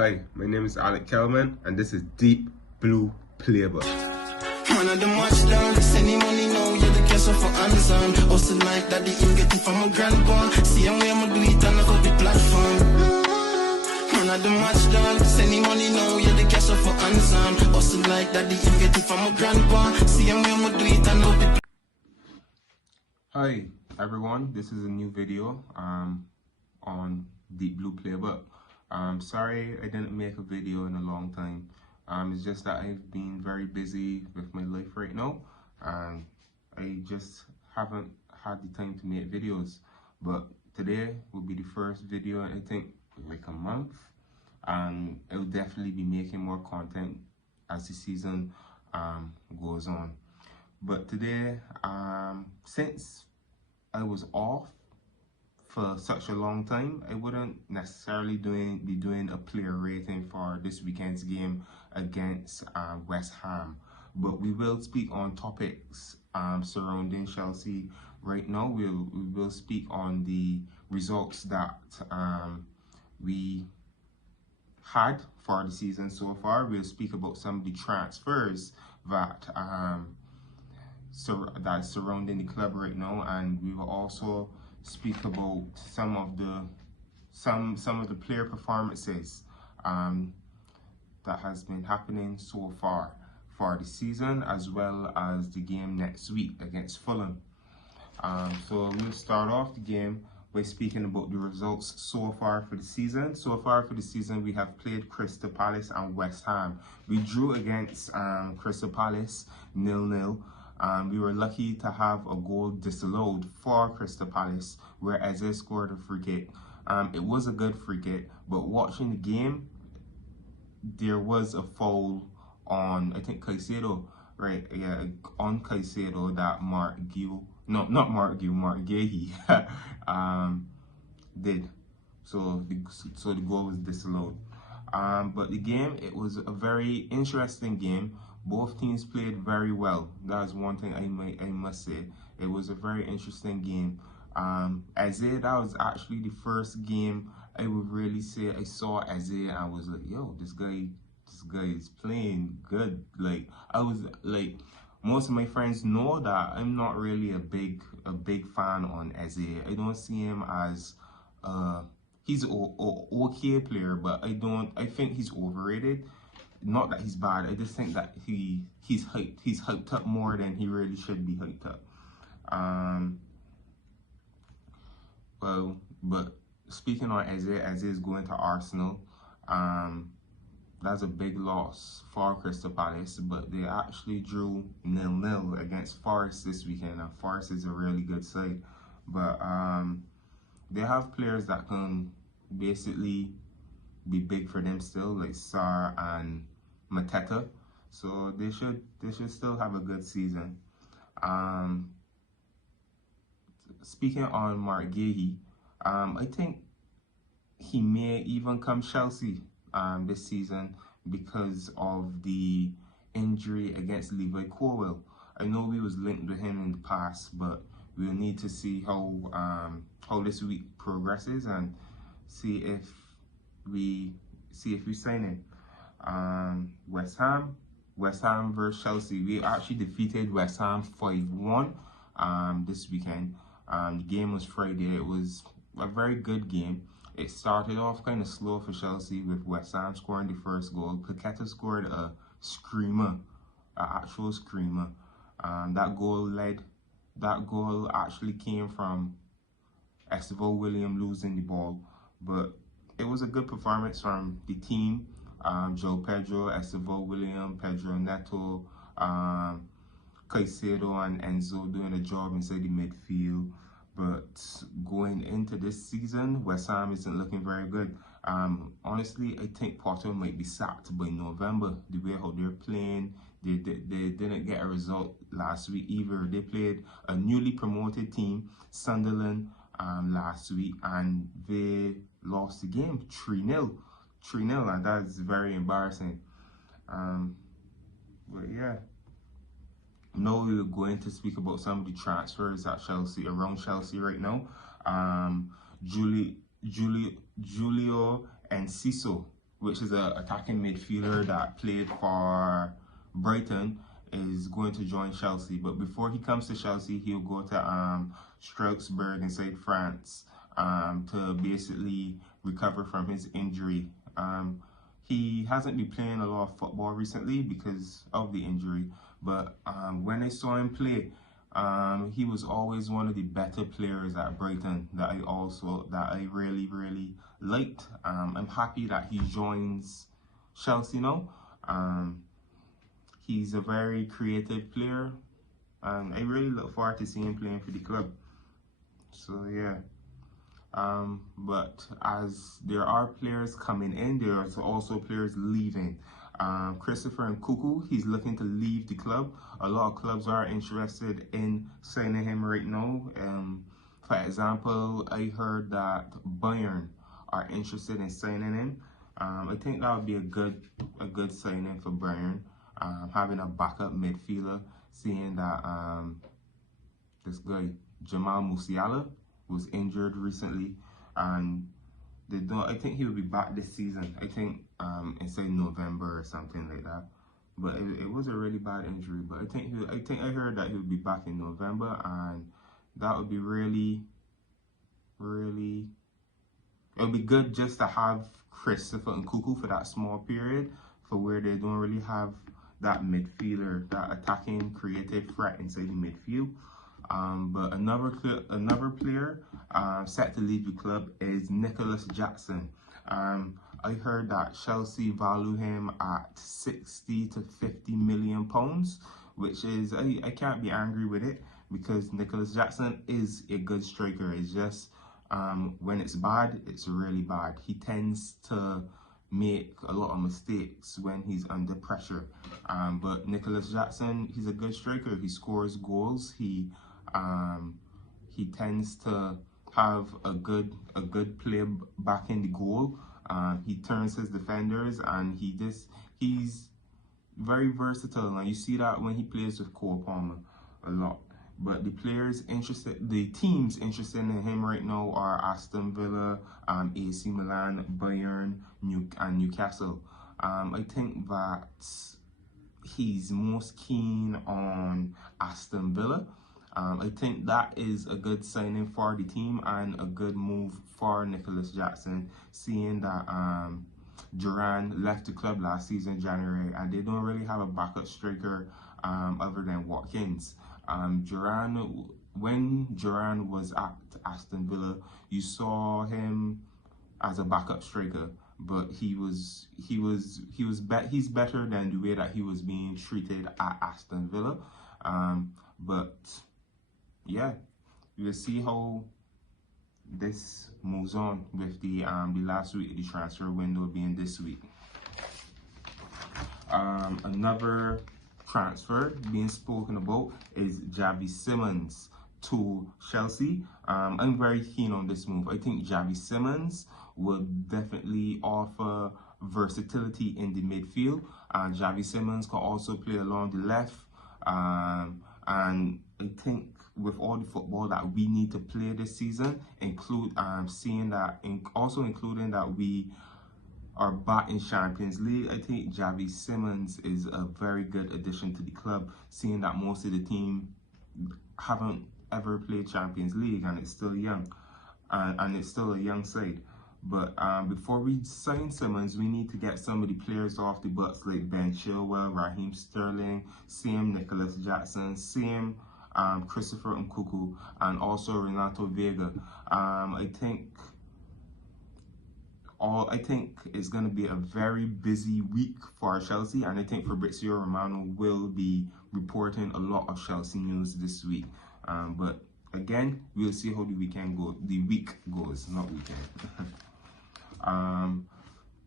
Hi, my name is Alec Kelman, and this is Deep Blue Playbook. Man of the match down, send him money now, you're the cash off for Amazon. Hustle like that, the him get it from my grandpa. See him where I'ma do it on a public platform. Man of the match down, send him money now, you're the cash off for Amazon. Hustle like that, the him get it from my grandpa. See him where I'ma do it on a public. Hi everyone, this is a new video on Deep Blue Playbook. Sorry I didn't make a video in a long time. It's just that I've been very busy with my life right now, and I just haven't had the time to make videos. But today will be the first video in I think like a month, and I will definitely be making more content as the season goes on. But today, since I was off for such a long time, I wouldn't necessarily be doing a player rating for this weekend's game against West Ham, but we will speak on topics surrounding Chelsea. Right now, we will speak on the results that we had for the season so far. We'll speak about some of the transfers that that's surrounding the club right now, and we will also speak about some of the player performances that has been happening so far for the season, as well as the game next week against Fulham. So we'll start off the game by speaking about the results so far for the season. So far for the season, we have played Crystal Palace and West Ham. We drew against Crystal Palace 0-0. We were lucky to have a goal disallowed for Crystal Palace, where Eze scored a free kick. It was a good free kick, but watching the game, there was a foul on, I think, Caicedo, right? Yeah, on Caicedo that Mark Guehi did. So the goal was disallowed. But the game, it was a very interesting game. Both teams played very well. That's one thing I must say. It was a very interesting game. Eze, that was actually the first game I would really say I saw Eze and I was like, yo, this guy is playing good. Like, I was like, most of my friends know that I'm not really a big fan on Eze. I don't see him as he's an okay player, but I think he's overrated. Not that he's bad, I just think that he's hyped up more than he really should be hyped up. Well, but speaking on Eze is going to Arsenal. That's a big loss for Crystal Palace, but they actually drew 0-0 against Forest this weekend. Now, Forest is a really good side, but they have players that can basically be big for them still, like Sarr and Mateta, so they should still have a good season. Speaking on Mark Guehi, I think he may even come Chelsea this season because of the injury against Levi Colwill. I know we was linked with him in the past, but we'll need to see how this week progresses and see if we sign him. West Ham versus Chelsea. We actually defeated West Ham 5-1 this weekend. The game was Friday. It was a very good game. It started off kind of slow for Chelsea with West Ham scoring the first goal. Paqueta scored a screamer, an actual screamer. That goal actually came from Estevao William losing the ball, but it was a good performance from the team. Joe Pedro, Estevao William, Pedro Neto, Caicedo and Enzo doing a job inside the midfield. But going into this season, West Ham isn't looking very good. Honestly, I think Potter might be sacked by November. The way how they're playing, they didn't get a result last week either. They played a newly promoted team, Sunderland, last week, and they lost the game 3-0. 3-0, and that's very embarrassing. But yeah. Now we're going to speak about some of the transfers at Chelsea, around Chelsea right now. Julio Enciso which is an attacking midfielder that played for Brighton, is going to join Chelsea. But before he comes to Chelsea, he'll go to Strasbourg inside France to basically recover from his injury. He hasn't been playing a lot of football recently because of the injury, but when I saw him play, he was always one of the better players at Brighton that I really liked. I'm happy that he joins Chelsea now. He's a very creative player, and I really look forward to seeing him playing for the club. So yeah. But as there are players coming in, there are also players leaving. Christopher Nkunku, he's looking to leave the club. A lot of clubs are interested in signing him right now. For example, I heard that Bayern are interested in signing him. I think that would be a good signing for Bayern. Having a backup midfielder, seeing that this guy Jamal Musiala was injured recently, and I think he will be back this season. I think inside November or something like that. But it was a really bad injury. But I heard that he would be back in November, and that would be really, it would be good just to have Christopher Nkunku for that small period, for where they don't really have that midfielder, that attacking creative threat inside the midfield. But another player set to leave the club is Nicholas Jackson. I heard that Chelsea value him at 60 to 50 million pounds, which is, I can't be angry with it, because Nicholas Jackson is a good striker. It's just when it's bad, it's really bad. He tends to make a lot of mistakes when he's under pressure. But Nicholas Jackson, he's a good striker. He scores goals. He tends to have a good play back in the goal. He turns his defenders, and he's very versatile, and you see that when he plays with Cole Palmer a lot. But the teams interested in him right now are Aston Villa, AC Milan, Bayern, and Newcastle. I think that he's most keen on Aston Villa. I think that is a good signing for the team and a good move for Nicholas Jackson, seeing that Duran left the club last season, January, and they don't really have a backup striker other than Watkins. When Duran was at Aston Villa, you saw him as a backup striker, but he's better than the way that he was being treated at Aston Villa. But yeah, we'll see how this moves on with the last week of the transfer window being this week. Another transfer being spoken about is Xavi Simons to Chelsea. I'm very keen on this move. I think Xavi Simons will definitely offer versatility in the midfield. Xavi Simons can also play along the left. And I think with all the football that we need to play this season, including that we are back in Champions League, I think Xavi Simons is a very good addition to the club, seeing that most of the team haven't ever played Champions League, and it's still young, and it's still a young side. But before we sign Simons, we need to get some of the players off the books, like Ben Chilwell, Raheem Sterling, same Nicholas Jackson, same Christopher Nkunku, and also Renato Vega. I think it's going to be a very busy week for Chelsea, and I think Fabrizio Romano will be reporting a lot of Chelsea news this week. But again, we'll see how the week goes, not weekend.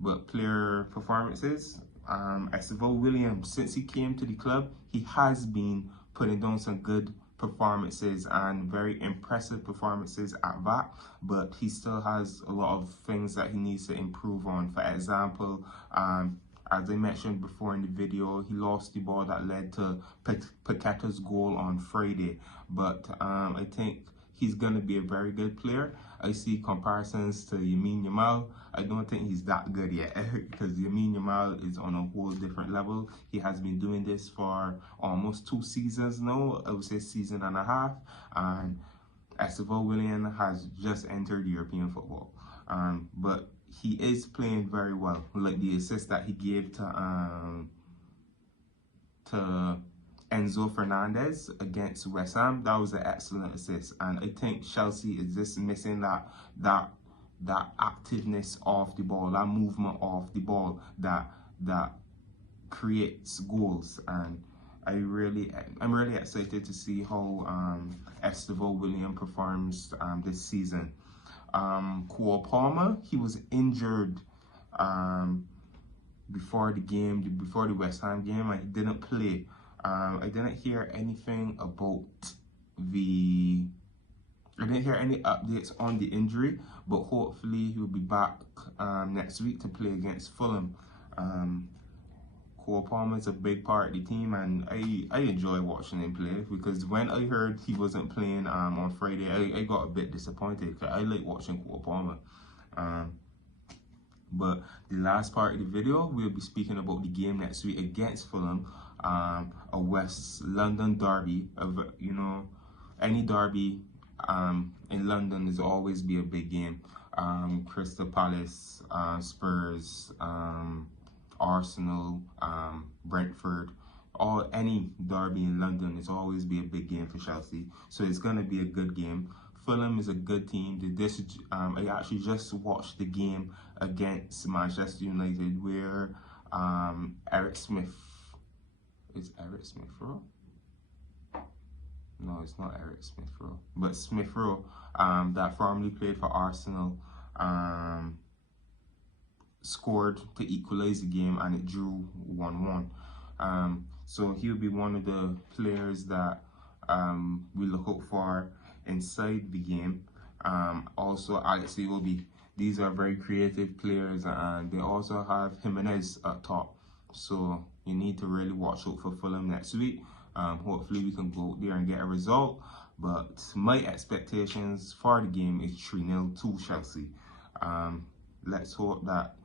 But player performances, Estevao William, since he came to the club, he has been putting down some good performances and very impressive performances at that, but he still has a lot of things that he needs to improve on. For example, as I mentioned before in the video, he lost the ball that led to Paqueta's goal on Friday, but I think he's going to be a very good player. I see comparisons to Lamine Yamal. I don't think he's that good yet because Lamine Yamal is on a whole different level. He has been doing this for almost 2 seasons now, I would say season and a half, and Estevao Willian has just entered European football. But he is playing very well. Like the assist that he gave to Enzo Fernandez against West Ham, that was an excellent assist. And I think Chelsea is just missing that activeness off the ball, that movement off the ball that creates goals. And I'm really excited to see how Estevao Willian performs this season. Cole Palmer, he was injured before the West Ham game, and he didn't play. I didn't hear anything about I didn't hear any updates on the injury, but hopefully he'll be back next week to play against Fulham. Cole Palmer is a big part of the team, and I enjoy watching him play, because when I heard he wasn't playing on Friday, I got a bit disappointed, because I like watching Cole Palmer. But the last part of the video, we'll be speaking about the game next week against Fulham, a West London derby. You know, any derby in London is always be a big game. Crystal Palace, Spurs, Arsenal, Brentford, any derby in London is always be a big game for Chelsea. So it's gonna be a good game. Fulham is a good team. I actually just watched the game against Manchester United where Eric Smith Rowe? No, it's not Eric Smith Rowe, but Smith Rowe, that formerly played for Arsenal, scored to equalize the game, and it drew 1-1. So he'll be one of the players that we look out for inside the game. Also Alex Iwobi. These are very creative players, and they also have Jimenez up top. So you need to really watch out for Fulham next week. Hopefully we can go out there and get a result. But my expectations for the game is 3-0 to Chelsea. Let's hope that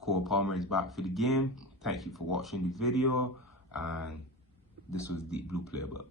Cole Palmer is back for the game. Thank you for watching the video, and this was Deep Blue Playbook.